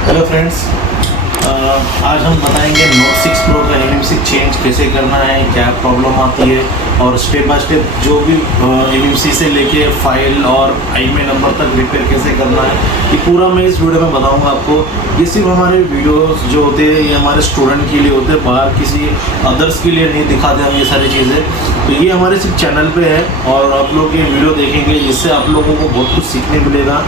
Hello friends, आज हम बताएंगे नोट 6 प्रो का एमएमसी चेंज कैसे करना है, क्या प्रॉब्लम आती है और स्टेप बाय स्टेप जो भी एमएमसी से लेके फाइल और आईएमआई नंबर तक रिपेयर कैसे करना है, ये पूरा मैं इस वीडियो में बताऊंगा आपको। ये सिर्फ हमारे वीडियोस जो होते हैं ये हमारे स्टूडेंट के लिए होते हैं, बाहर किसी अदर्स के लिए नहीं दिखाते हम ये सारी चीज़ें। तो ये हमारे सिर्फ चैनल पे है और आप लोग ये वीडियो देखेंगे जिससे आप लोगों को बहुत कुछ सीखने मिलेगा।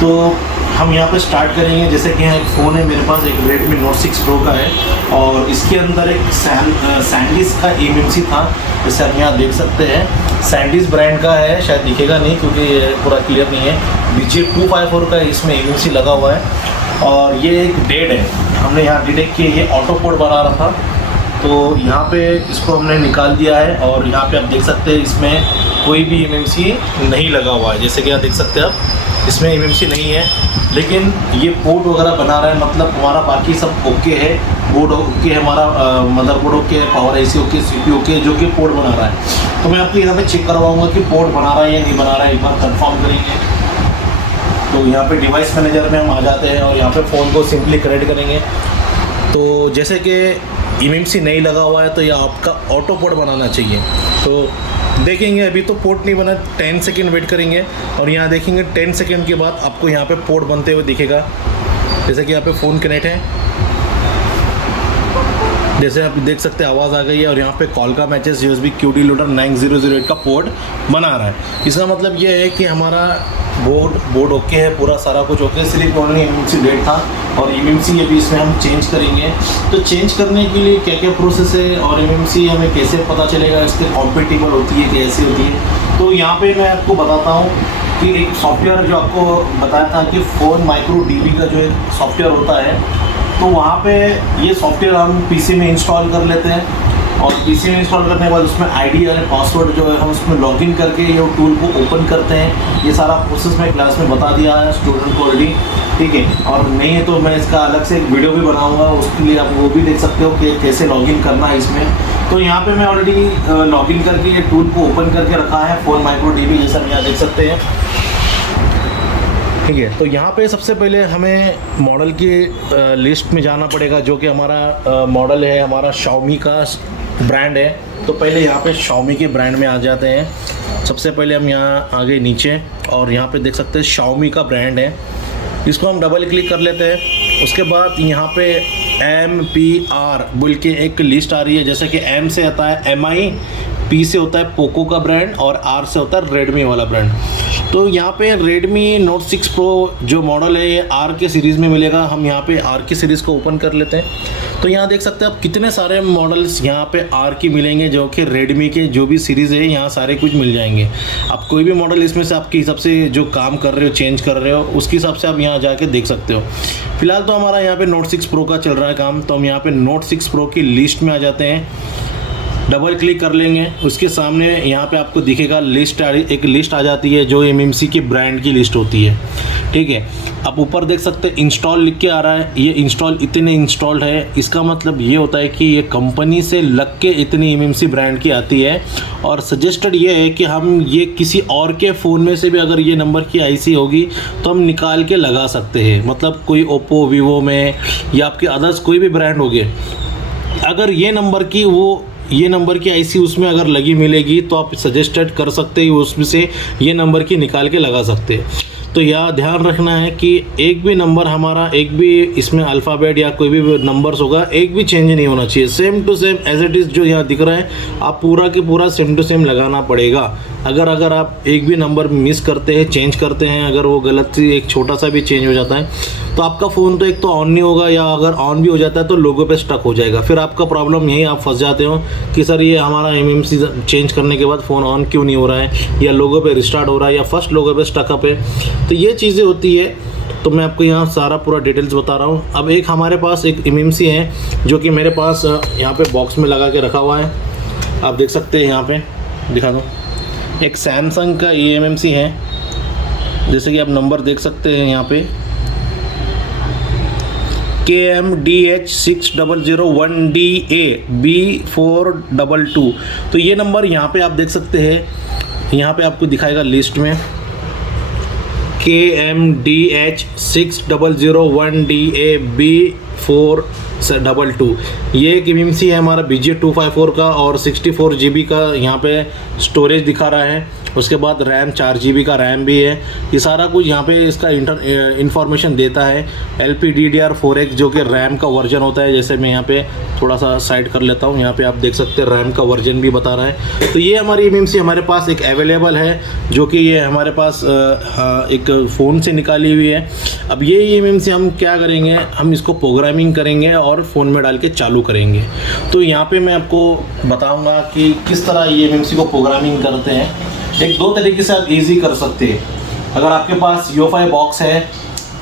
तो हम यहाँ पे स्टार्ट करेंगे। जैसे कि यहाँ एक फ़ोन है मेरे पास, एक Redmi Note 6 Pro का है और इसके अंदर एक सैंडिस का एमएमसी था, जैसे आप यहाँ देख सकते हैं। सैंडिस ब्रांड का है, शायद दिखेगा नहीं क्योंकि ये पूरा क्लियर नहीं है। BJ254 का इसमें एमएमसी लगा हुआ है और ये एक डेड है। हमने यहाँ डिटेक्ट किया, ये ऑटो कोड बना रहा था तो यहाँ पे इसको हमने निकाल दिया है और यहाँ पे आप देख सकते हैं इसमें कोई भी एमएमसी नहीं लगा हुआ है। जैसे कि आप देख सकते हैं आप, इसमें एमएमसी नहीं है, लेकिन ये पोर्ट वगैरह बना रहा है, मतलब हमारा बाकी सब ओके है। बोर्ड ओके है, हमारा मदरबोर्ड ओके है, power IC okay, CPU okay, जो कि पोर्ट बना रहा है। तो मैं आपको यहाँ पे चेक करवाऊँगा कि पोर्ट बना रहा है या नहीं बना रहा है, एक बार कंफर्म करेंगे। तो यहाँ पे डिवाइस मैनेजर में हम आ जाते हैं और यहाँ पे फ़ोन को सिंपली कनेक्ट करेंगे। तो जैसे कि एमएमसी नहीं लगा हुआ है तो ये आपका ऑटो पोर्ट बनाना चाहिए। तो देखेंगे, अभी तो पोर्ट नहीं बना, 10 सेकेंड वेट करेंगे और यहाँ देखेंगे 10 सेकेंड के बाद आपको यहाँ पे पोर्ट बनते हुए दिखेगा। जैसे कि यहाँ पे फ़ोन कनेक्ट है, जैसे आप देख सकते हैं आवाज़ आ गई है और यहाँ पे कॉल का मैचेस USB QD लोडर 9008 का पोर्ट बना रहा है। इसका मतलब ये है कि हमारा बोर्ड ओके है, पूरा सारा कुछ ओके है। सिर्फ ओनली एमएमसी डेट था और एमएमसी अभी इसमें हम चेंज करेंगे। तो चेंज करने के लिए क्या क्या प्रोसेस है और एमएमसी हमें कैसे पता चलेगा, इसके कॉम्पेटिबल होती है कैसे होती है। तो यहाँ पे मैं आपको बताता हूँ कि एक सॉफ्टवेयर जो आपको बताया था कि फ़ोन माइक्रो DB का जो एक सॉफ्टवेयर होता है, तो वहाँ पे ये सॉफ्टवेयर हम पीसी में इंस्टॉल कर लेते हैं और पीसी में इंस्टॉल करने के बाद उसमें आईडी और पासवर्ड जो है हम उसमें लॉगिन करके ये टूल को ओपन करते हैं। ये सारा प्रोसेस मैं क्लास में बता दिया है स्टूडेंट को ऑलरेडी, ठीक है। और नहीं है तो मैं इसका अलग से एक वीडियो भी बनाऊंगा, उसके लिए आप वो भी देख सकते हो कि कैसे लॉगिन करना है इसमें। तो यहाँ पे मैं ऑलरेडी लॉगिन करके ये टूल को ओपन करके रखा है, फ़ोन माइक्रो DB जैसा हम यहाँ देख सकते हैं, ठीक है। तो यहाँ पे सबसे पहले हमें मॉडल की लिस्ट में जाना पड़ेगा, जो कि हमारा मॉडल है, हमारा Xiaomi का ब्रांड है। तो पहले यहाँ पे Xiaomi के ब्रांड में आ जाते हैं। सबसे पहले हम यहाँ आ गए नीचे और यहाँ पे देख सकते हैं Xiaomi का ब्रांड है, इसको हम डबल क्लिक कर लेते हैं। उसके बाद यहाँ पे MPR बोल के एक लिस्ट आ रही है। जैसे कि M से आता है MI, P से होता है पोको का ब्रांड और R से होता है रेडमी वाला ब्रांड। तो यहाँ पे Redmi Note 6 Pro जो मॉडल है ये R के सीरीज़ में मिलेगा। हम यहाँ पे R की सीरीज़ को ओपन कर लेते हैं। तो यहाँ देख सकते हैं आप कितने सारे मॉडल्स यहाँ पे R की मिलेंगे, जो कि Redmi के जो भी सीरीज़ है यहाँ सारे कुछ मिल जाएंगे। आप कोई भी मॉडल इसमें से आपके हिसाब से जो काम कर रहे हो, चेंज कर रहे हो, उसके हिसाब से आप यहाँ जाके देख सकते हो। फिलहाल तो हमारा यहाँ पे Note 6 Pro का चल रहा है काम, तो हम यहाँ पे Note 6 Pro की लिस्ट में आ जाते हैं। डबल क्लिक कर लेंगे, उसके सामने यहाँ पे आपको दिखेगा लिस्ट, एक लिस्ट आ जाती है जो एमएमसी की ब्रांड की लिस्ट होती है, ठीक है। आप ऊपर देख सकते हैं इंस्टॉल लिख के आ रहा है, ये इंस्टॉल इतने इंस्टॉल्ड है। इसका मतलब ये होता है कि ये कंपनी से लग के इतनी एमएमसी ब्रांड की आती है और सजेस्टेड ये है कि हम ये किसी और के फ़ोन में से भी अगर ये नंबर की आईसी होगी तो हम निकाल के लगा सकते हैं। मतलब कोई ओप्पो, वीवो में या आपके अदर्स कोई भी ब्रांड हो गए, अगर ये नंबर की आईसी उसमें अगर लगी मिलेगी तो आप सजेस्टेड कर सकते हैं, उसमें से ये नंबर की निकाल के लगा सकते हैं। तो यह ध्यान रखना है कि एक भी नंबर हमारा, एक भी इसमें अल्फ़ाबेट या कोई भी नंबर्स होगा, एक भी चेंज नहीं होना चाहिए। Same to same as it is जो यहाँ दिख रहा है, आप पूरा के पूरा सेम टू सेम लगाना पड़ेगा। अगर आप एक भी नंबर मिस करते हैं, चेंज करते हैं, अगर वो गलत से एक छोटा सा भी चेंज हो जाता है तो आपका फ़ोन तो एक तो ऑन नहीं होगा, या अगर ऑन भी हो जाता है तो लोगो पे स्टक हो जाएगा। फिर आपका प्रॉब्लम यही, आप फंस जाते हो कि सर ये हमारा एमएमसी चेंज करने के बाद फ़ोन ऑन क्यों नहीं हो रहा है, या लोगो पे रिस्टार्ट हो रहा है, या फर्स्ट लोगो पे स्टकअप है। तो ये चीज़ें होती है। तो मैं आपको यहाँ सारा पूरा डिटेल्स बता रहा हूँ। अब एक हमारे पास एक एमएमसी है जो कि मेरे पास यहाँ पे बॉक्स में लगा के रखा हुआ है, आप देख सकते हैं। यहाँ पे दिखा दो, एक सैमसंग का एमएमसी है, जैसे कि आप नंबर देख सकते हैं यहाँ पे KMDH6001DA B422। तो ये नंबर यहाँ पे आप देख सकते हैं, यहाँ पे आपको दिखाएगा लिस्ट में KMDH6001DAB422। ये एक MMC है हमारा BG254 का और 64 GB का यहाँ पे स्टोरेज दिखा रहा है। उसके बाद रैम 4 GB का रैम भी है। ये सारा कुछ यहाँ पे इसका इंफॉर्मेशन देता है। LPDDR4X जो कि रैम का वर्जन होता है, जैसे मैं यहाँ पे थोड़ा सा साइड कर लेता हूँ, यहाँ पे आप देख सकते हैं रैम का वर्जन भी बता रहा है। तो ये हमारी MMC हमारे पास एक अवेलेबल है, जो कि ये हमारे पास एक फ़ोन से निकाली हुई है। अब ये MMC हम क्या करेंगे, हम इसको प्रोग्रामिंग करेंगे और फ़ोन में डाल के चालू करेंगे। तो यहाँ पे मैं आपको बताऊँगा कि किस तरह ये MMC को प्रोग्रामिंग करते हैं। एक दो तरीके से आप इजी कर सकते हैं। अगर आपके पास UEFI बॉक्स है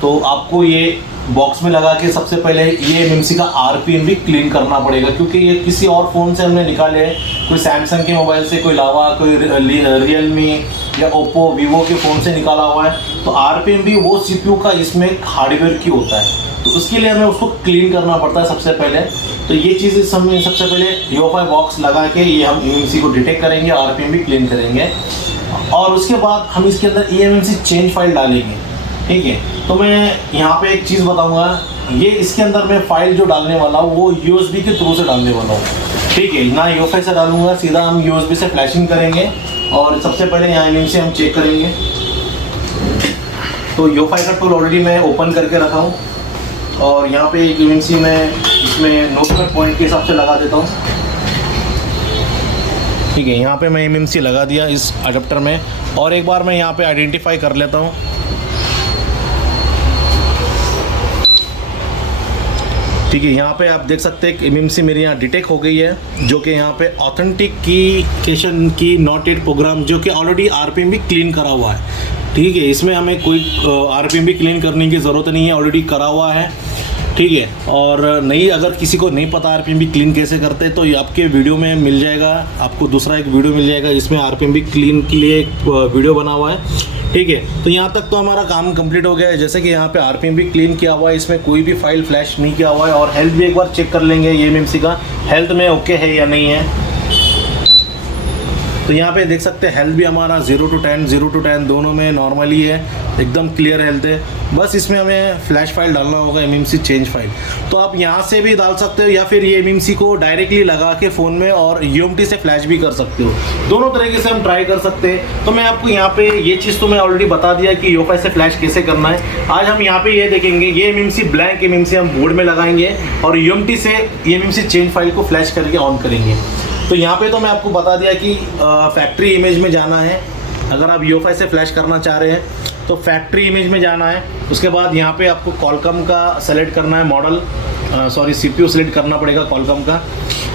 तो आपको ये बॉक्स में लगा के सबसे पहले ये MMC का RPM भी क्लीन करना पड़ेगा, क्योंकि ये किसी और फ़ोन से हमने निकाले हैं, कोई सैमसंग के मोबाइल से, कोई लावा, कोई रियलमी या ओप्पो वीवो के फ़ोन से निकाला हुआ है। तो RPM भी वो CPU का इसमें हार्डवेयर की होता है, तो उसके लिए हमें उसको क्लीन करना पड़ता है सबसे पहले। तो ये चीज़ हम सबसे पहले UEFI बॉक्स लगा के ये हम MMC को डिटेक्ट करेंगे, RPM भी क्लीन करेंगे और उसके बाद हम इसके अंदर eMMC चेंज फाइल डालेंगे। ठीक है, तो मैं यहाँ पे एक चीज़ बताऊँगा, ये इसके अंदर मैं फाइल जो डालने वाला हूँ वो USB के थ्रू से डालने वाला हूँ। ठीक है, ना UEFI से डालूँगा, सीधा हम USB से फ्लैशिंग करेंगे और सबसे पहले यहाँ MMC हम चेक करेंगे। तो UEFI का टूल ऑलरेडी मैं ओपन करके रखा हूँ और यहाँ पे एक MMC मैं इसमें नोटपैड पॉइंट के हिसाब से लगा देता हूँ। ठीक है, यहाँ पे मैं MMC लगा दिया इस अडेप्टर में और एक बार मैं यहाँ पे आइडेंटिफाई कर लेता हूँ। ठीक है, यहाँ पे आप देख सकते हैं कि MMC मेरी यहाँ डिटेक्ट हो गई है, जो कि यहाँ पे ऑथेंटिकेशन की नॉट एट प्रोग्राम, जो कि ऑलरेडी RPM भी क्लीन करा हुआ है। ठीक है, इसमें हमें कोई RPM भी क्लीन करने की ज़रूरत नहीं है, ऑलरेडी करा हुआ है। ठीक है, और नहीं, अगर किसी को नहीं पता RPM भी क्लीन कैसे करते हैं तो ये आपके वीडियो में मिल जाएगा, आपको दूसरा एक वीडियो मिल जाएगा जिसमें RPM भी क्लीन के लिए एक वीडियो बना हुआ है। ठीक है, तो यहाँ तक तो हमारा काम कंप्लीट हो गया है। जैसे कि यहाँ पे RPM भी क्लीन किया हुआ है, इसमें कोई भी फाइल फ्लैश नहीं किया हुआ है और हेल्थ भी एक बार चेक कर लेंगे ये MMC का हेल्थ में ओके है या नहीं है। तो यहाँ पे देख सकते हैं हेल्थ भी हमारा 0 to 10 दोनों में नॉर्मली है, एकदम क्लियर हेल्थ है। बस इसमें हमें फ्लैश फाइल डालना होगा, MMC चेंज फाइल। तो आप यहाँ से भी डाल सकते हो या फिर ये MMC को डायरेक्टली लगा के फ़ोन में और UMT से फ्लैश भी कर सकते हो। दोनों तरीके से हम ट्राई कर सकते हैं। तो मैं आपको यहाँ पे ये चीज़ तो मैं ऑलरेडी बता दिया कि UEFI से फ्लैश कैसे करना है। आज हम यहाँ पे ये देखेंगे, ये MMC ब्लैंक MMC हम बोर्ड में लगाएंगे और UMT से MMC चेंज फाइल को फ्लैश करके ऑन करेंगे। तो यहाँ पे तो मैं आपको बता दिया कि फैक्ट्री इमेज में जाना है। अगर आप UEFI से फ्लैश करना चाह रहे हैं तो फैक्ट्री इमेज में जाना है। उसके बाद यहाँ पे आपको कॉलकम का सेलेक्ट करना है, मॉडल CPU सेलेक्ट करना पड़ेगा कॉलकम का,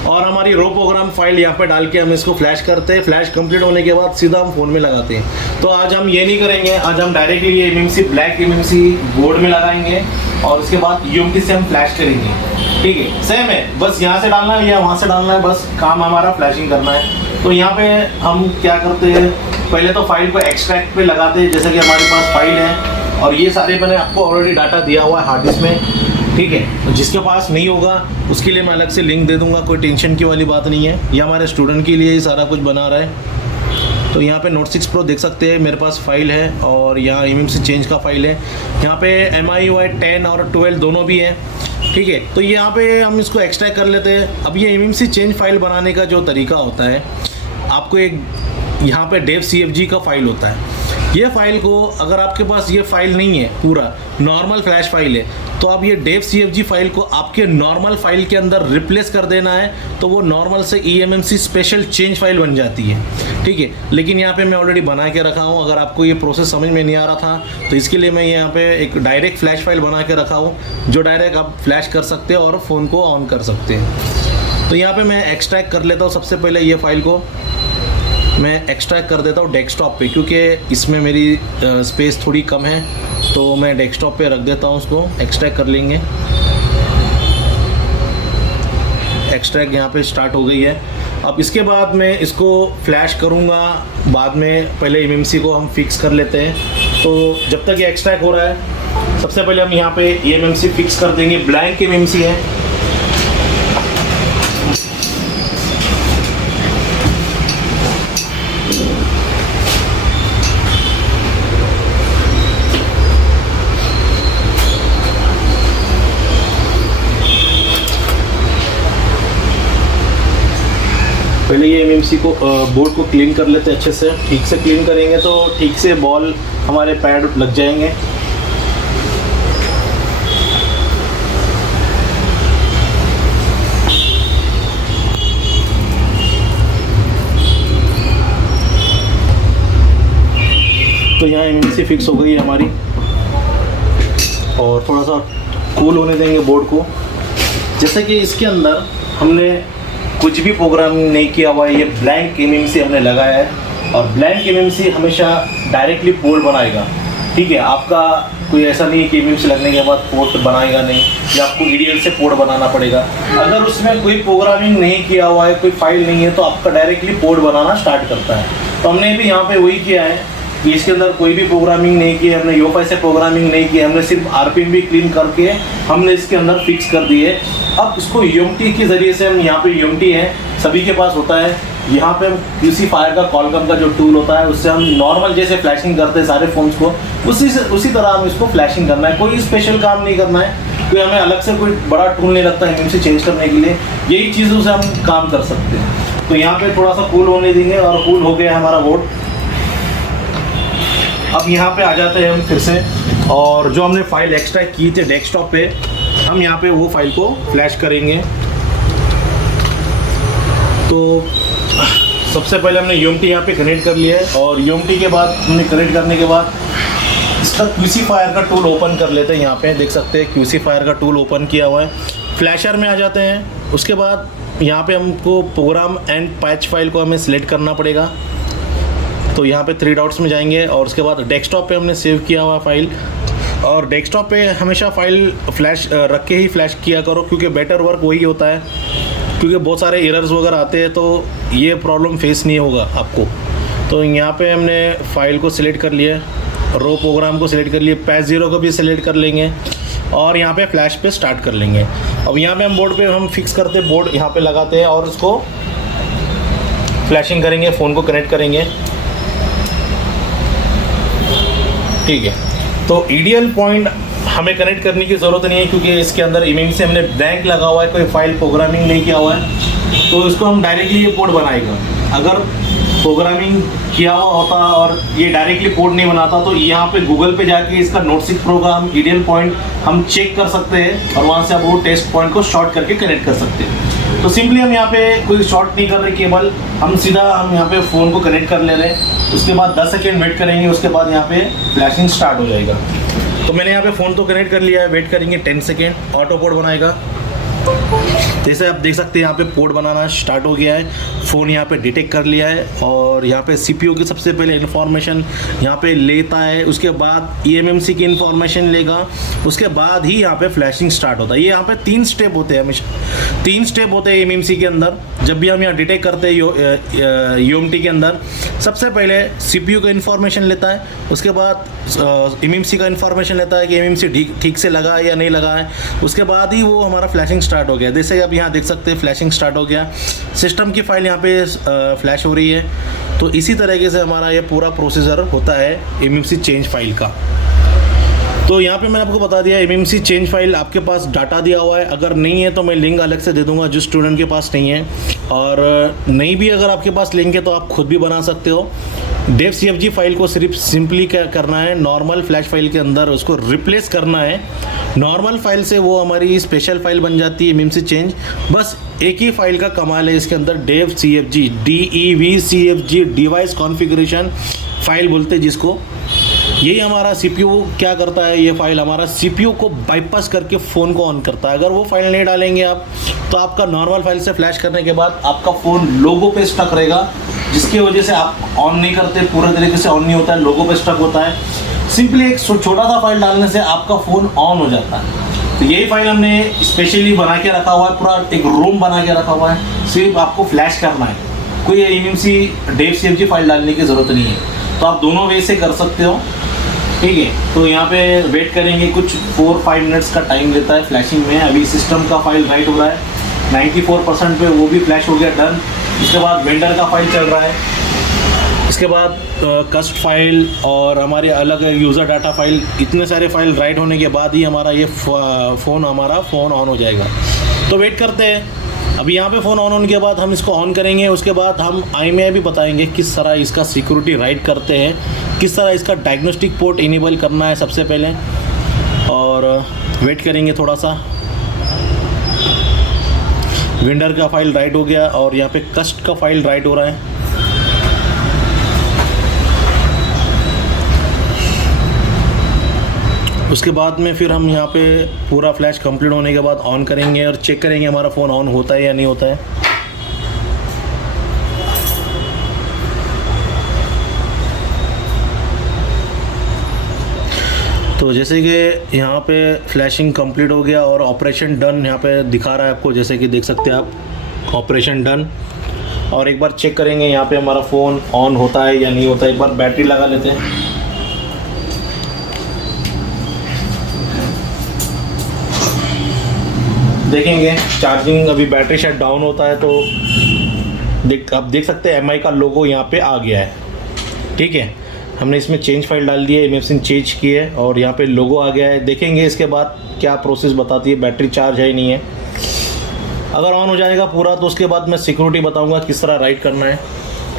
और हमारी रो प्रोग्राम फाइल यहाँ पे डाल के हम इसको फ्लैश करते हैं। फ्लैश कंप्लीट होने के बाद सीधा हम फ़ोन में लगाते हैं। तो आज हम ये नहीं करेंगे, आज हम डायरेक्टली ये MMC ब्लैक MMC बोर्ड में लगाएंगे और उसके बाद UMT से हम फ्लैश करेंगे। ठीक है, सेम है, बस यहाँ से डालना है या वहाँ से डालना है, बस काम हमारा फ्लैशिंग करना है। तो यहाँ पे हम क्या करते हैं, पहले तो फाइल को एक्सट्रैक्ट पे लगाते हैं, जैसे कि हमारे पास फाइल है और ये सारे मैंने आपको ऑलरेडी डाटा दिया हुआ है हार्ड डिस्क में। ठीक है, तो जिसके पास नहीं होगा उसके लिए मैं अलग से लिंक दे दूँगा, कोई टेंशन की वाली बात नहीं है। ये हमारे स्टूडेंट के लिए ही सारा कुछ बना रहा है। तो यहाँ पे Note 6 Pro देख सकते हैं, मेरे पास फाइल है और यहाँ MMC चेंज का फाइल है। यहाँ पे MIUI 10 और 12 दोनों भी है। ठीक है, तो यहाँ पे हम इसको एक्सट्रैक्ट कर लेते हैं। अब ये MMC चेंज फाइल बनाने का जो तरीका होता है, आपको एक यहाँ पे dev CFG का फाइल होता है। ये फाइल को, अगर आपके पास ये फाइल नहीं है, पूरा नॉर्मल फ्लैश फाइल है, तो आप ये dev CFG फाइल को आपके नॉर्मल फाइल के अंदर रिप्लेस कर देना है, तो वो नॉर्मल से eMMC स्पेशल चेंज फाइल बन जाती है। ठीक है, लेकिन यहाँ पे मैं ऑलरेडी बना के रखा हूँ। अगर आपको ये प्रोसेस समझ में नहीं आ रहा था तो इसके लिए मैं यहाँ पे एक डायरेक्ट फ्लैश फाइल बना के रखा हूँ, जो डायरेक्ट आप फ्लैश कर सकते हैं और फ़ोन को ऑन कर सकते हैं। तो यहाँ पे मैं एक्सट्रैक्ट कर लेता हूँ। सबसे पहले ये फाइल को मैं एक्सट्रैक्ट कर देता हूँ डेस्कटॉप पे, क्योंकि इसमें मेरी स्पेस थोड़ी कम है, तो मैं डेस्कटॉप पे रख देता हूँ। उसको एक्सट्रैक्ट कर लेंगे। एक्सट्रैक्ट यहाँ पे स्टार्ट हो गई है। अब इसके बाद मैं इसको फ्लैश करूँगा बाद में, पहले MMC को हम फिक्स कर लेते हैं। तो जब तक ये एक्सट्रैक्ट हो रहा है, सबसे पहले हम यहाँ पे MMC फिक्स कर देंगे। ब्लैंक MMC है। पहले ये एमएमसी को बोर्ड को क्लीन कर लेते हैं अच्छे से। ठीक से क्लीन करेंगे तो ठीक से बॉल हमारे पैड लग जाएंगे। तो यहाँ एमएमसी फिक्स हो गई है हमारी, और थोड़ा सा कूल होने देंगे बोर्ड को। जैसे कि इसके अंदर हमने कुछ भी प्रोग्रामिंग नहीं किया हुआ है, ये ब्लैंक एमएमसी हमने लगाया है, और ब्लैंक एमएमसी हमेशा डायरेक्टली पोर्ट बनाएगा। ठीक है, आपका कोई ऐसा नहीं है कि एमएमसी लगने के बाद पोर्ट बनाएगा नहीं, या आपको ईडीएल से पोर्ट बनाना पड़ेगा। अगर उसमें कोई प्रोग्रामिंग नहीं किया हुआ है, कोई फाइल नहीं है, तो आपका डायरेक्टली पोर्ट बनाना स्टार्ट करता है। तो हमने भी यहाँ पे वही किया है कि इसके अंदर कोई भी प्रोग्रामिंग नहीं की है हमने, यूएफआई से प्रोग्रामिंग नहीं की है हमने, सिर्फ आरपीएम भी क्लीन करके हमने इसके अंदर फिक्स कर दिए। अब इसको यूएमटी के ज़रिए से हम, यहाँ पे यूएमटी है, सभी के पास होता है। यहाँ पे हम क्यूसी फायर का कॉलकम का जो टूल होता है, उससे हम नॉर्मल जैसे फ्लैशिंग करते हैं सारे फ़ोन्स को, उसी तरह हम इसको फ्लैशिंग करना है। कोई स्पेशल काम नहीं करना है, कोई हमें अलग से कोई बड़ा टूल नहीं लगता है एमएमसी चेंज करने के लिए। यही चीज़ों से हम काम कर सकते हैं। तो यहाँ पे थोड़ा सा कूल होने देंगे, और कूल हो गया हमारा बोर्ड। अब यहाँ पे आ जाते हैं हम फिर से, और जो हमने फाइल एक्सट्रैक्ट की थी डेस्कटॉप पे, हम यहाँ पे वो फाइल को फ्लैश करेंगे। तो सबसे पहले हमने यूएमटी यहाँ पे कनेक्ट कर लिया है, और यूएमटी के बाद हमने कनेक्ट करने के बाद इसका क्यूसी फायर का टूल ओपन कर लेते हैं। यहाँ पे देख सकते हैं क्यूसी फायर का टूल ओपन किया हुआ है। फ्लैशर में आ जाते हैं। उसके बाद यहाँ पे हमको प्रोग्राम एंड पैच फाइल को हमें सिलेक्ट करना पड़ेगा। तो यहाँ पे 3 डॉट्स में जाएंगे, और उसके बाद डेस्कटॉप पे हमने सेव किया हुआ फाइल, और डेस्कटॉप पे हमेशा फाइल फ्लैश रख के ही फ्लैश किया करो, क्योंकि बेटर वर्क वही होता है। क्योंकि बहुत सारे एरर्स वगैरह आते हैं, तो ये प्रॉब्लम फेस नहीं होगा आपको। तो यहाँ पे हमने फाइल को सिलेक्ट कर लिया, रो प्रोग्राम को सिलेक्ट कर लिए, पैच 0 को भी सिलेक्ट कर लेंगे, और यहाँ पे फ्लैश पे स्टार्ट कर लेंगे। अब यहाँ पे हम बोर्ड पे हम फिक्स करते हैं, बोर्ड यहाँ पे लगाते हैं, और उसको फ्लैशिंग करेंगे, फ़ोन को कनेक्ट करेंगे। ठीक है, तो ईडीएल पॉइंट हमें कनेक्ट करने की ज़रूरत नहीं है, क्योंकि इसके अंदर इमेज से हमने ब्लैंक लगा हुआ है, कोई फाइल प्रोग्रामिंग नहीं किया हुआ है। तो इसको हम डायरेक्टली ये पोर्ट बनाएगा। अगर प्रोग्रामिंग किया हुआ होता और ये डायरेक्टली पोर्ट नहीं बनाता, तो यहाँ पे गूगल पे जाके इसका नोटसिक प्रोग्राम ईडीएल पॉइंट हम चेक कर सकते हैं, और वहाँ से आप वो टेस्ट पॉइंट को शॉर्ट करके कनेक्ट कर सकते हैं। तो सिंपली हम यहाँ पे कोई शॉर्ट नहीं कर रहे केबल, हम सीधा हम यहाँ पे फ़ोन को कनेक्ट कर ले रहे हैं। उसके बाद 10 सेकेंड वेट करेंगे, उसके बाद यहाँ पे फ्लैशिंग स्टार्ट हो जाएगा। तो मैंने यहाँ पे फ़ोन तो कनेक्ट कर लिया है, वेट करेंगे 10 सेकेंड, ऑटो पोर्ट बनाएगा। जैसे आप देख सकते हैं यहाँ पे पोर्ट बनाना स्टार्ट हो गया है, फ़ोन यहाँ पे डिटेक्ट कर लिया है, और यहाँ पे सीपीयू की सबसे पहले इन्फॉर्मेशन यहाँ पे लेता है, उसके बाद ईएमएमसी की इन्फॉर्मेशन लेगा, उसके बाद ही यहाँ पे फ्लैशिंग स्टार्ट होता है। ये यहाँ पे 3 स्टेप होते हैं, हमेशा 3 स्टेप होते हैं ईएमएमसी के अंदर। जब भी हम यहाँ डिटेक्ट करते हैं यूएमटी के अंदर, सबसे पहले सीपीयू का इन्फॉर्मेशन लेता है, उसके बाद ईएमएमसी का इन्फॉर्मेशन लेता है कि ईएमएमसी ठीक से लगा है या नहीं लगा है, उसके बाद ही वो हमारा फ्लैशिंग स्टार्ट हो गया। जैसे अब यहाँ देख सकते हैं फ्लैशिंग स्टार्ट हो गया, सिस्टम की फाइल यहाँ पे फ्लैश हो रही है। तो इसी तरीके से हमारा ये पूरा प्रोसीजर होता है एमएमसी चेंज फाइल का। तो यहाँ पे मैंने आपको बता दिया एमएमसी चेंज फाइल आपके पास डाटा दिया हुआ है। अगर नहीं है तो मैं लिंक अलग से दे दूंगा जिस स्टूडेंट के पास नहीं है, और नहीं भी अगर आपके पास लिंक है तो आप खुद भी बना सकते हो। डेव सीएफजी फाइल को सिर्फ सिंपली क्या करना है, नॉर्मल फ्लैश फाइल के अंदर उसको रिप्लेस करना है। नॉर्मल फाइल से वो हमारी स्पेशल फाइल बन जाती है एमएमसी चेंज। बस एक ही फाइल का कमाल है इसके अंदर, dev CFG, DEVCFG, device configuration file बोलते हैं जिसको। यही हमारा सीपीयू क्या करता है, ये फाइल हमारा सीपीयू को बाईपास करके फ़ोन को ऑन करता है। अगर वो फाइल नहीं डालेंगे आप, तो आपका नॉर्मल फाइल से फ्लैश करने के बाद आपका फ़ोन लोगो पे स्टक रहेगा, जिसकी वजह से आप ऑन नहीं करते, पूरे तरीके से ऑन नहीं होता है, लोगो पे स्टक होता है। सिंपली एक छोटा सा फाइल डालने से आपका फ़ोन ऑन हो जाता है। तो यही फाइल हमने स्पेशली बना के रखा हुआ है, पूरा एक रूम बना के रखा हुआ है, सिर्फ आपको फ्लैश करना है। कोई एमएमसी डेव सीएफजी फाइल डालने की ज़रूरत नहीं है। तो आप दोनों वे से कर सकते हो, ठीक है। तो यहाँ पे वेट करेंगे, कुछ 4-5 मिनट्स का टाइम लेता है फ्लैशिंग में। अभी सिस्टम का फाइल राइट हो रहा है 94% पे, वो भी फ्लैश हो गया, डन। उसके बाद वेंडर का फाइल चल रहा है, इसके बाद कस्ट फाइल और हमारे अलग यूज़र डाटा फाइल, इतने सारे फाइल राइट होने के बाद ही हमारा ये फ़ोन ऑन हो जाएगा। तो वेट करते हैं। अभी यहाँ पे फ़ोन ऑन होने के बाद हम इसको ऑन करेंगे, उसके बाद हम IMEI भी बताएंगे किस तरह इसका सिक्योरिटी राइट करते हैं, किस तरह इसका डायग्नोस्टिक पोर्ट इनेबल करना है सबसे पहले, और वेट करेंगे थोड़ा सा। विंडर का फाइल राइट हो गया और यहाँ पे कस्ट का फाइल राइट हो रहा है। उसके बाद में फिर हम यहाँ पे पूरा फ्लैश कंप्लीट होने के बाद ऑन करेंगे और चेक करेंगे हमारा फ़ोन ऑन होता है या नहीं होता है। तो जैसे कि यहाँ पे फ्लैशिंग कंप्लीट हो गया और ऑपरेशन डन यहाँ पे दिखा रहा है आपको, जैसे कि देख सकते हैं आप ऑपरेशन डन। और एक बार चेक करेंगे यहाँ पे हमारा फ़ोन ऑन होता है या नहीं होता है। एक बार बैटरी लगा लेते हैं। देखेंगे चार्जिंग, अभी बैटरी शायद डाउन होता है तो आप देख सकते हैं MI का लोगो यहाँ पे आ गया है। ठीक है, हमने इसमें चेंज फाइल डाल दी है, MFSIN चेंज की है और यहाँ पे लोगो आ गया है। देखेंगे इसके बाद क्या प्रोसेस बताती है, बैटरी चार्ज है नहीं है। अगर ऑन हो जाएगा पूरा तो उसके बाद मैं सिक्योरिटी बताऊँगा किस तरह राइट करना है,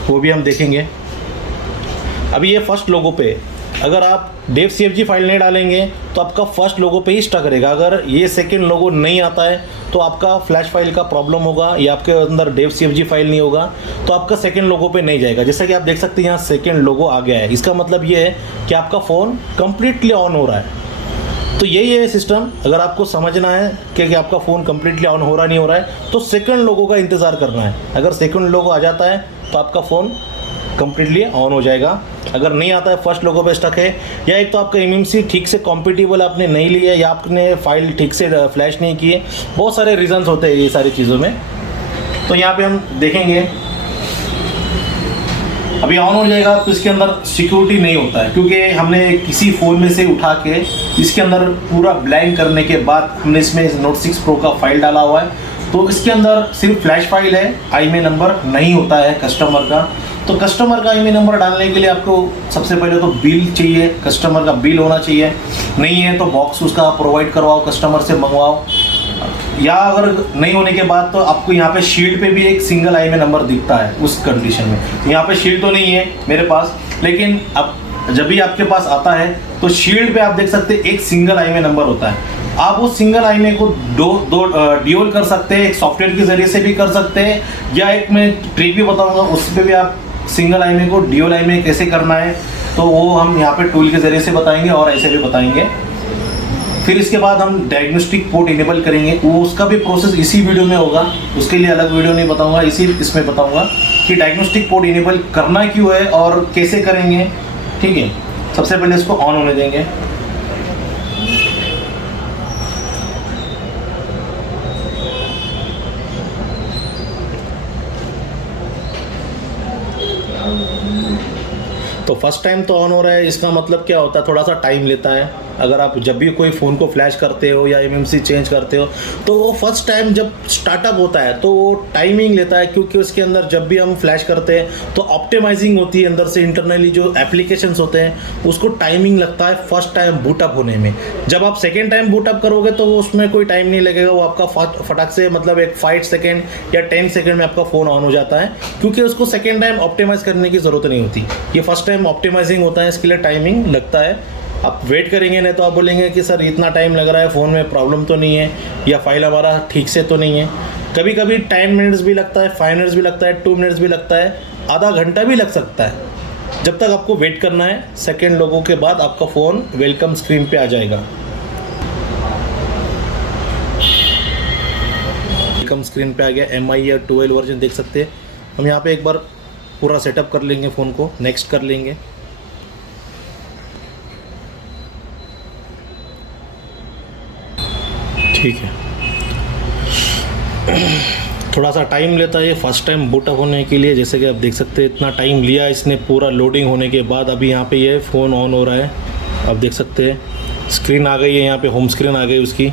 वो भी हम देखेंगे। अभी ये फर्स्ट लोगो पे, अगर आप डेव CFG फाइल नहीं डालेंगे तो आपका फर्स्ट लोगो पे ही स्टक रहेगा। अगर ये सेकंड लोगो नहीं आता है तो आपका फ्लैश फाइल का प्रॉब्लम होगा या आपके अंदर डेव CFG फाइल नहीं होगा तो आपका सेकंड लोगो पे नहीं जाएगा। जैसा कि आप देख सकते हैं यहाँ सेकंड लोगो आ गया है, इसका मतलब ये है कि आपका फ़ोन कम्प्लीटली ऑन हो रहा है। तो यही है सिस्टम। अगर आपको समझना है कि आपका फ़ोन कम्प्लीटली ऑन हो रहा नहीं हो रहा है तो सेकंड लोगो का इंतज़ार करना है। अगर सेकंड लोगो आ जाता है तो आपका फ़ोन कम्प्लीटली ऑन हो जाएगा। अगर नहीं आता है, फर्स्ट लोगों पे स्टक है, या एक तो आपका MMC ठीक से कॉम्पिटिबल आपने नहीं लिया या आपने फाइल ठीक से फ्लैश नहीं किए, बहुत सारे रीजंस होते हैं ये सारी चीज़ों में। तो यहाँ पे हम देखेंगे अभी ऑन हो जाएगा तो इसके अंदर सिक्योरिटी नहीं होता है, क्योंकि हमने किसी फ़ोन में से उठा के इसके अंदर पूरा ब्लैंक करने के बाद हमने इसमें Note 6 Pro का फाइल डाला हुआ है। तो इसके अंदर सिर्फ फ्लैश फाइल है, IMEI नंबर नहीं होता है कस्टमर का। तो कस्टमर का IMEI नंबर डालने के लिए आपको सबसे पहले तो बिल चाहिए, कस्टमर का बिल होना चाहिए। नहीं है तो बॉक्स उसका प्रोवाइड करवाओ, कस्टमर से मंगवाओ। या अगर नहीं होने के बाद तो आपको यहाँ पे शील्ड पे भी एक सिंगल IMEI नंबर दिखता है उस कंडीशन में। यहाँ पे शील्ड तो नहीं है मेरे पास, लेकिन अब जब भी आपके पास आता है तो शील्ड पे आप देख सकते हैं एक सिंगल IMEI नंबर होता है। आप वो सिंगल IMEI को दो ड्यूल कर सकते हैं, एक सॉफ्टवेयर के ज़रिए से भी कर सकते हैं, या एक मैं ट्रिक भी बताऊंगा उस पर भी आप सिंगल IMEI को ड्यूल IMEI कैसे करना है तो वो हम यहाँ पे टूल के ज़रिए से बताएंगे और ऐसे भी बताएंगे। फिर इसके बाद हम डायग्नोस्टिक पोर्ट इनेबल करेंगे, वो उसका भी प्रोसेस इसी वीडियो में होगा, उसके लिए अलग वीडियो नहीं बताऊंगा, इसमें बताऊंगा कि डायग्नोस्टिक पोर्ट इनेबल करना क्यों है और कैसे करेंगे। ठीक है, सबसे पहले इसको ऑन होने देंगे। तो फर्स्ट टाइम तो ऑन हो रहा है, इसका मतलब क्या होता है, थोड़ा सा टाइम लेता है। अगर आप जब भी कोई फ़ोन को फ्लैश करते हो या MMC चेंज करते हो तो वो फर्स्ट टाइम जब स्टार्टअप होता है तो वो टाइमिंग लेता है, क्योंकि उसके अंदर जब भी हम फ्लैश करते हैं तो ऑप्टिमाइजिंग होती है अंदर से, इंटरनली जो एप्लीकेशंस होते हैं उसको टाइमिंग लगता है फर्स्ट टाइम बूटअप होने में। जब आप सेकेंड टाइम बूटअप करोगे तो उसमें कोई टाइम नहीं लगेगा, वो आपका फटाक से मतलब एक 5 सेकेंड या 10 सेकेंड में आपका फ़ोन ऑन हो जाता है, क्योंकि उसको सेकेंड टाइम ऑप्टिमाइज़ करने की ज़रूरत नहीं होती। ये फर्स्ट टाइम ऑप्टिमाइजिंग होता है, इसके लिए टाइमिंग लगता है। आप वेट करेंगे, नहीं तो आप बोलेंगे कि सर इतना टाइम लग रहा है, फ़ोन में प्रॉब्लम तो नहीं है या फाइल हमारा ठीक से तो नहीं है। कभी कभी 10 मिनट्स भी लगता है, 5 मिनट्स भी लगता है, 2 मिनट्स भी लगता है, आधा घंटा भी लग सकता है। जब तक आपको वेट करना है, सेकेंड लोगों के बाद आपका फ़ोन वेलकम स्क्रीन पे आ जाएगा। वेलकम स्क्रीन पे आ गया, MI या 12 वर्जन देख सकते हैं। हम यहाँ पे एक बार पूरा सेटअप कर लेंगे, फ़ोन को नेक्स्ट कर लेंगे। ठीक है, थोड़ा सा टाइम लेता है ये फर्स्ट टाइम बूटअप होने के लिए, जैसे कि आप देख सकते हैं इतना टाइम लिया इसने पूरा लोडिंग होने के बाद। अभी यहाँ पे ये फ़ोन ऑन हो रहा है, आप देख सकते हैं स्क्रीन आ गई है, यहाँ पे होम स्क्रीन आ गई उसकी।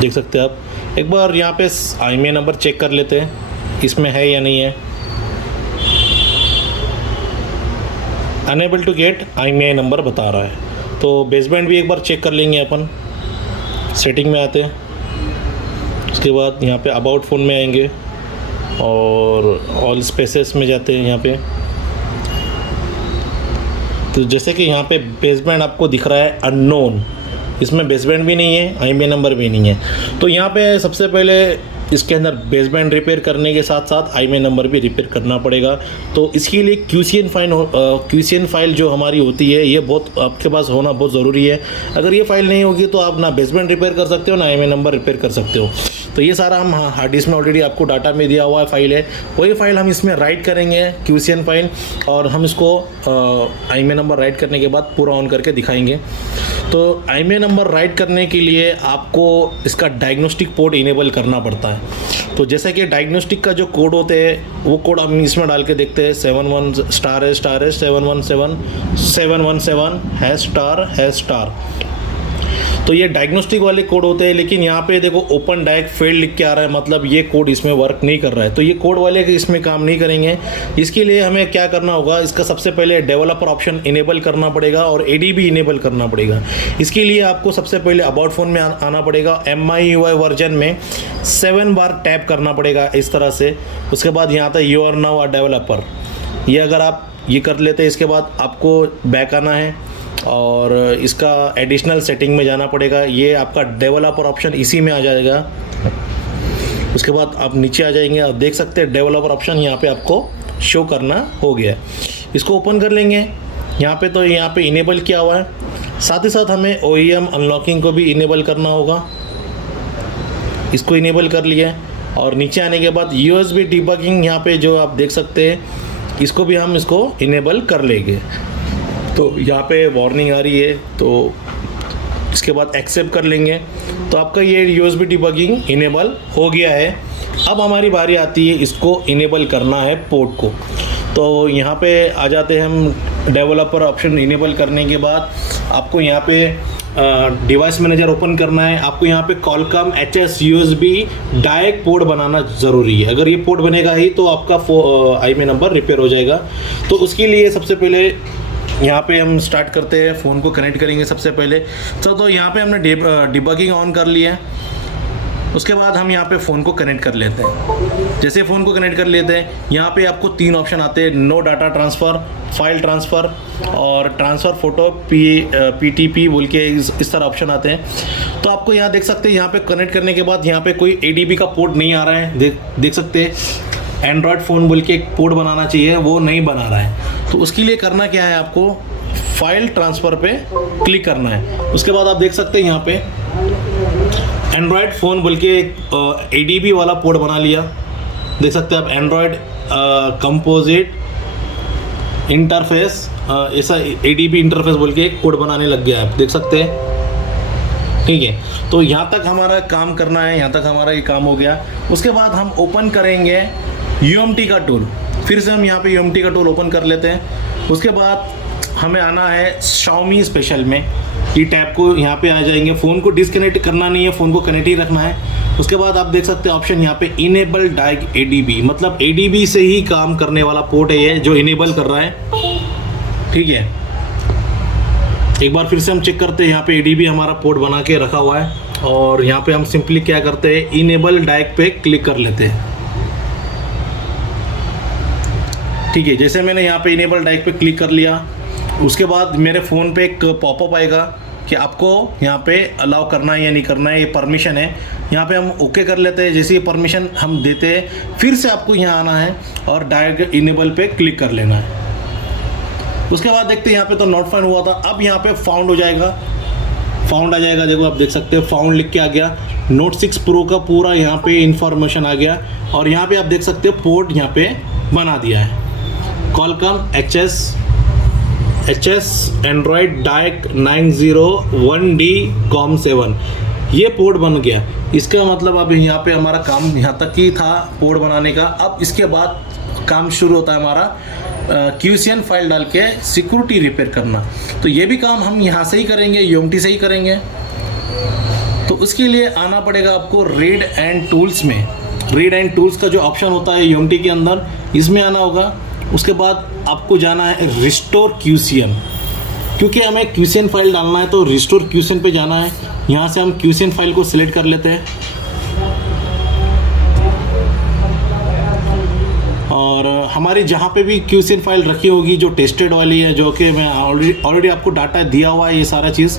देख सकते हैं आप। एक बार यहाँ पे IMEI नंबर चेक कर लेते हैं इसमें है या नहीं है। Unable to get IMEI number बता रहा है, तो बेसबैंड भी एक बार चेक कर लेंगे अपन। सेटिंग में आते हैं, उसके बाद यहाँ पे अबाउट फ़ोन में आएंगे और ऑल स्पेसेस में जाते हैं यहाँ पे। तो जैसे कि यहाँ पे बेसबैंड आपको दिख रहा है अननोन, इसमें बेसबैंड भी नहीं है, IMEI नंबर भी नहीं है। तो यहाँ पे सबसे पहले इसके अंदर बेसबैंड रिपेयर करने के साथ साथ IMEI नंबर भी रिपेयर करना पड़ेगा। तो इसके लिए QCN फाइल जो हमारी होती है ये बहुत आपके पास होना बहुत ज़रूरी है। अगर ये फाइल नहीं होगी तो आप ना बेसबैंड रिपेयर कर सकते हो ना IMEI नंबर रिपेयर कर सकते हो। तो ये सारा हम हार्ड डिस्क में ऑलरेडी आपको डाटा में दिया हुआ फाइल है, वही फाइल हम इसमें राइट करेंगे QCN फाइल, और हम इसको IMEI नंबर राइट करने के बाद पूरा ऑन करके दिखाएंगे। तो IMEI नंबर राइट करने के लिए आपको इसका डायग्नोस्टिक पोर्ट इनेबल करना पड़ता है। तो जैसे कि डायग्नोस्टिक का जो कोड होते हैं वो कोड हम इसमें डाल के देखते हैं, 71**# 717#. तो ये डायग्नोस्टिक वाले कोड होते हैं, लेकिन यहाँ पे देखो ओपन डायग फेल्ड लिख के आ रहा है, मतलब ये कोड इसमें वर्क नहीं कर रहा है। तो ये कोड वाले के इसमें काम नहीं करेंगे। इसके लिए हमें क्या करना होगा, इसका सबसे पहले डेवलपर ऑप्शन इनेबल करना पड़ेगा और ADB इनेबल करना पड़ेगा। इसके लिए आपको सबसे पहले अबाउट फ़ोन में आना पड़ेगा, MIUI वर्जन में 7 बार टैप करना पड़ेगा इस तरह से। उसके बाद यहाँ आता है you are now a developer, ये अगर आप ये कर लेते हैं इसके बाद आपको बैक आना है और इसका एडिशनल सेटिंग में जाना पड़ेगा। ये आपका डेवलपर ऑप्शन इसी में आ जाएगा। उसके बाद आप नीचे आ जाएंगे, आप देख सकते हैं डेवलपर ऑप्शन यहाँ पे आपको शो करना हो गया। इसको ओपन कर लेंगे यहाँ पे, तो यहाँ पे इनेबल किया हुआ है। साथ ही साथ हमें OEM अनलॉकिंग को भी इनेबल करना होगा, इसको इनेबल कर लिया। और नीचे आने के बाद USB डिबगिंग यहाँ पे जो आप देख सकते हैं, इसको भी हम इसको इनेबल कर लेंगे। तो यहाँ पे वार्निंग आ रही है, तो इसके बाद एक्सेप्ट कर लेंगे। तो आपका ये USB डिबगिंग इनेबल हो गया है। अब हमारी बारी आती है इसको इनेबल करना है पोर्ट को। तो यहाँ पे आ जाते हैं हम। डेवलपर ऑप्शन इनेबल करने के बाद आपको यहाँ पे डिवाइस मैनेजर ओपन करना है। आपको यहाँ पे Qualcomm HS USB direct port बनाना ज़रूरी है। अगर ये पोर्ट बनेगा ही तो आपका IMEI नंबर रिपेयर हो जाएगा। तो उसके लिए सबसे पहले यहाँ पे हम स्टार्ट करते हैं, फ़ोन को कनेक्ट करेंगे सबसे पहले। तो यहाँ पे हमने डिबगिंग ऑन कर लिया है। उसके बाद हम यहाँ पे फ़ोन को कनेक्ट कर लेते हैं। जैसे फ़ोन को कनेक्ट कर लेते हैं, यहाँ पे आपको 3 ऑप्शन आते हैं, no data transfer, file transfer और ट्रांसफ़र फ़ोटो PTP बोल के इस तरह ऑप्शन आते हैं। तो आपको यहाँ देख सकते हैं, यहाँ पे कनेक्ट करने के बाद यहाँ पे कोई ADB का पोर्ट नहीं आ रहा है। देख सकते हैं एंड्रॉयड फ़ोन बोल के एक पोर्ट बनाना चाहिए, वो नहीं बना रहा है। तो उसके लिए करना क्या है, आपको फाइल ट्रांसफ़र पे क्लिक करना है। उसके बाद आप देख सकते हैं यहाँ पे एंड्रॉयड फ़ोन बोल के ADB वाला पोर्ट बना लिया। देख सकते हैं आप एंड्रॉयड कंपोजिट इंटरफेस, ऐसा ADB इंटरफेस बोल के एक कोड बनाने लग गया है, आप देख सकते हैं। ठीक है, तो यहाँ तक हमारा काम करना है, यहाँ तक हमारा ये काम हो गया। उसके बाद हम ओपन करेंगे UMT का टूल। फिर से हम यहाँ पे UMT का टूल ओपन कर लेते हैं। उसके बाद हमें आना है Xiaomi स्पेशल में, ये टैब को यहाँ पे आ जाएंगे। फ़ोन को डिसकनेक्ट करना नहीं है, फ़ोन को कनेक्ट ही रखना है। उसके बाद आप देख सकते हैं ऑप्शन यहाँ पे इनेबल डायग ADB, मतलब ADB से ही काम करने वाला पोर्ट है ये जो इनेबल कर रहा है। ठीक है, एक बार फिर से हम चेक करते हैं। यहाँ पे ADB हमारा पोर्ट बना के रखा हुआ है और यहाँ पे हम सिंपली क्या करते हैं, इनेबल डायग पे क्लिक कर लेते हैं। ठीक है, जैसे मैंने यहाँ पे इनेबल डायग पे क्लिक कर लिया, उसके बाद मेरे फ़ोन पे एक पॉपअप आएगा कि आपको यहाँ पे अलाउ करना है या नहीं करना है, ये परमिशन है। यहाँ पे हम ओके कर लेते हैं। जैसे ये परमिशन हम देते हैं, फिर से आपको यहाँ आना है और डायरेक्ट इनेबल पे क्लिक कर लेना है। उसके बाद देखते हैं यहाँ पे तो नॉट फाउंड हुआ था, अब यहाँ पे फाउंड हो जाएगा, फाउंड आ जाएगा। देखो आप देख सकते हो फाउंड लिख के आ गया। Note 6 Pro का पूरा यहाँ पे इंफॉर्मेशन आ गया और यहाँ पे आप देख सकते हो पोर्ट यहाँ पे बना दिया है, Qualcomm HS Android DAC 901D COM7, ये पोर्ट बन गया। इसका मतलब अब यहाँ पे हमारा काम यहाँ तक ही था पोर्ट बनाने का। अब इसके बाद काम शुरू होता है हमारा QCN फाइल डाल के सिक्योरिटी रिपेयर करना। तो ये भी काम हम यहाँ से ही करेंगे, UMT से ही करेंगे। तो उसके लिए आना पड़ेगा आपको रीड एंड टूल्स में। रीड एंड टूल्स का जो ऑप्शन होता है UMT के अंदर, इसमें आना होगा। उसके बाद आपको जाना है रिस्टोर QCN। क्योंकि हमें क्यूसीएन फाइल डालना है तो रिस्टोर क्यूसीएन पे जाना है। यहाँ से हम क्यूसीएन फाइल को सिलेक्ट कर लेते हैं और हमारी जहाँ पे भी क्यूसीएन फाइल रखी होगी जो टेस्टेड वाली है, जो कि मैं ऑलरेडी आपको डाटा दिया हुआ है ये सारा चीज़,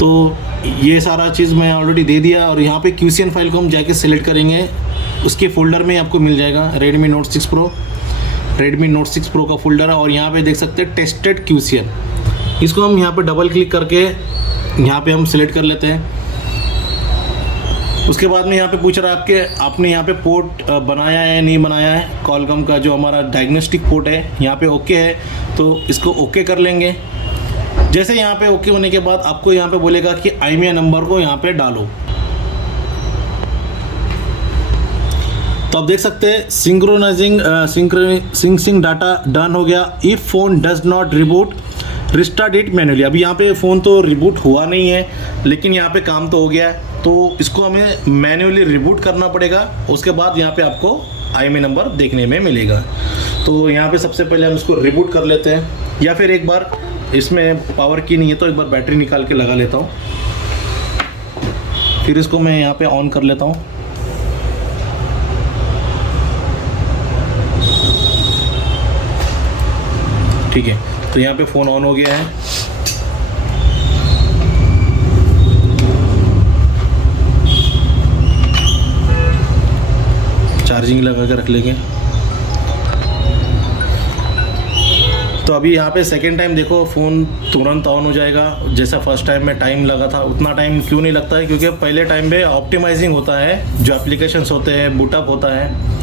तो ये सारा चीज़ मैं ऑलरेडी दे दिया। और यहाँ पे क्यूसीएन फाइल को हम जाके सिलेक्ट करेंगे, उसके फोल्डर में आपको मिल जाएगा Redmi Note 6 Pro का फोल्डर है। और यहाँ पे देख सकते हैं टेस्टेड क्यूसीएन, इसको हम यहाँ पे डबल क्लिक करके यहाँ पे हम सिलेक्ट कर लेते हैं। उसके बाद में यहाँ पे पूछ रहा है आपने यहाँ पे पोर्ट बनाया है नहीं बनाया है। कॉलकॉम का जो हमारा डायग्नोस्टिक पोर्ट है यहाँ पे ओके है, तो इसको ओके कर लेंगे। जैसे यहाँ पे ओके होने के बाद आपको यहाँ पे बोलेगा कि IMEI नंबर को यहाँ पे डालो। तो आप देख सकते हैं सिंक्रोनाइजिंग डाटा डन हो गया। If phone does not reboot restart it manually. अभी यहाँ पे फ़ोन तो रिबूट हुआ नहीं है, लेकिन यहाँ पे काम तो हो गया है, तो इसको हमें मैन्युअली रिबूट करना पड़ेगा। उसके बाद यहाँ पे आपको IMEI नंबर देखने में मिलेगा। तो यहाँ पे सबसे पहले हम इसको रिबूट कर लेते हैं, या फिर एक बार इसमें पावर की नहीं है तो एक बार बैटरी निकाल के लगा लेता हूँ, फिर इसको मैं यहाँ पे ऑन कर लेता हूँ। ठीक है, तो यहाँ पे फ़ोन ऑन हो गया है। चार्जिंग लगा के रख लेंगे। तो अभी यहाँ पे सेकेंड टाइम देखो फ़ोन तुरंत ऑन हो जाएगा। जैसा फर्स्ट टाइम में टाइम लगा था उतना टाइम क्यों नहीं लगता है, क्योंकि पहले टाइम पे ऑप्टिमाइजिंग होता है, जो एप्लीकेशंस होते हैं बूटअप होता है,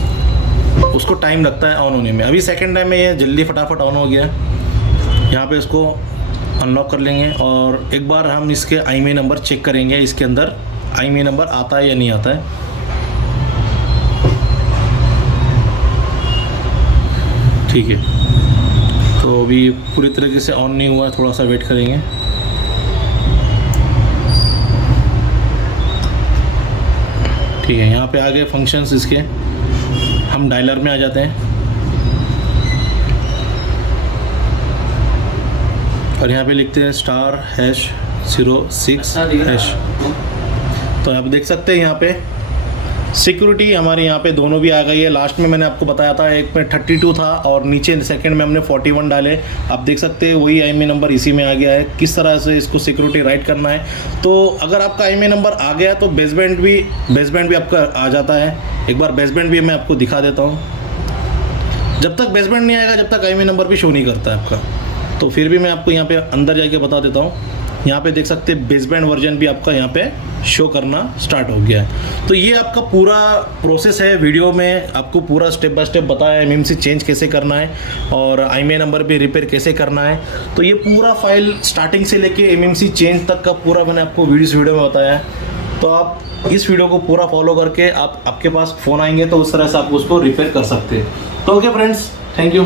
उसको टाइम लगता है ऑन होने में। अभी सेकेंड टाइम में ये जल्दी फटाफट ऑन हो गया। यहाँ पे इसको अनलॉक कर लेंगे और एक बार हम इसके IMEI नंबर चेक करेंगे, इसके अंदर IMEI नंबर आता है या नहीं आता है। ठीक है, तो अभी पूरी तरीके से ऑन नहीं हुआ है, थोड़ा सा वेट करेंगे। ठीक है, यहाँ पे आ गए फंक्शंस इसके। हम डायलर में आ जाते हैं और यहाँ पे लिखते हैं *#06#। तो आप देख सकते हैं यहाँ पे सिक्योरिटी हमारे यहाँ पे दोनों भी आ गई है। लास्ट में मैंने आपको बताया था, एक में 32 था और नीचे सेकंड में हमने 41 डाले। आप देख सकते हैं वही IMEI नंबर इसी में आ गया है। किस तरह से इसको सिक्योरिटी राइट करना है, तो अगर आपका IMEI नंबर आ गया तो बेसबैंड भी आपका आ जाता है। एक बार बेसबैंड भी मैं आपको दिखा देता हूँ। जब तक बेसबैंड नहीं आएगा जब तक IMEI नंबर भी शो नहीं करता है आपका। तो फिर भी मैं आपको यहाँ पे अंदर जाके बता देता हूँ। यहाँ पे देख सकते हैं बेसबैंड वर्जन भी आपका यहाँ पे शो करना स्टार्ट हो गया है। तो ये आपका पूरा प्रोसेस है। वीडियो में आपको पूरा स्टेप बाय स्टेप बताया MMC चेंज कैसे करना है और IMEI नंबर भी रिपेयर कैसे करना है। तो ये पूरा फाइल स्टार्टिंग से लेके MMC चेंज तक का पूरा मैंने आपको वीडियो में बताया है। तो आप इस वीडियो को पूरा फॉलो करके आपके पास फ़ोन आएंगे तो उस तरह से आप उसको रिपेयर कर सकते हैं। तो ओके फ्रेंड्स, थैंक यू।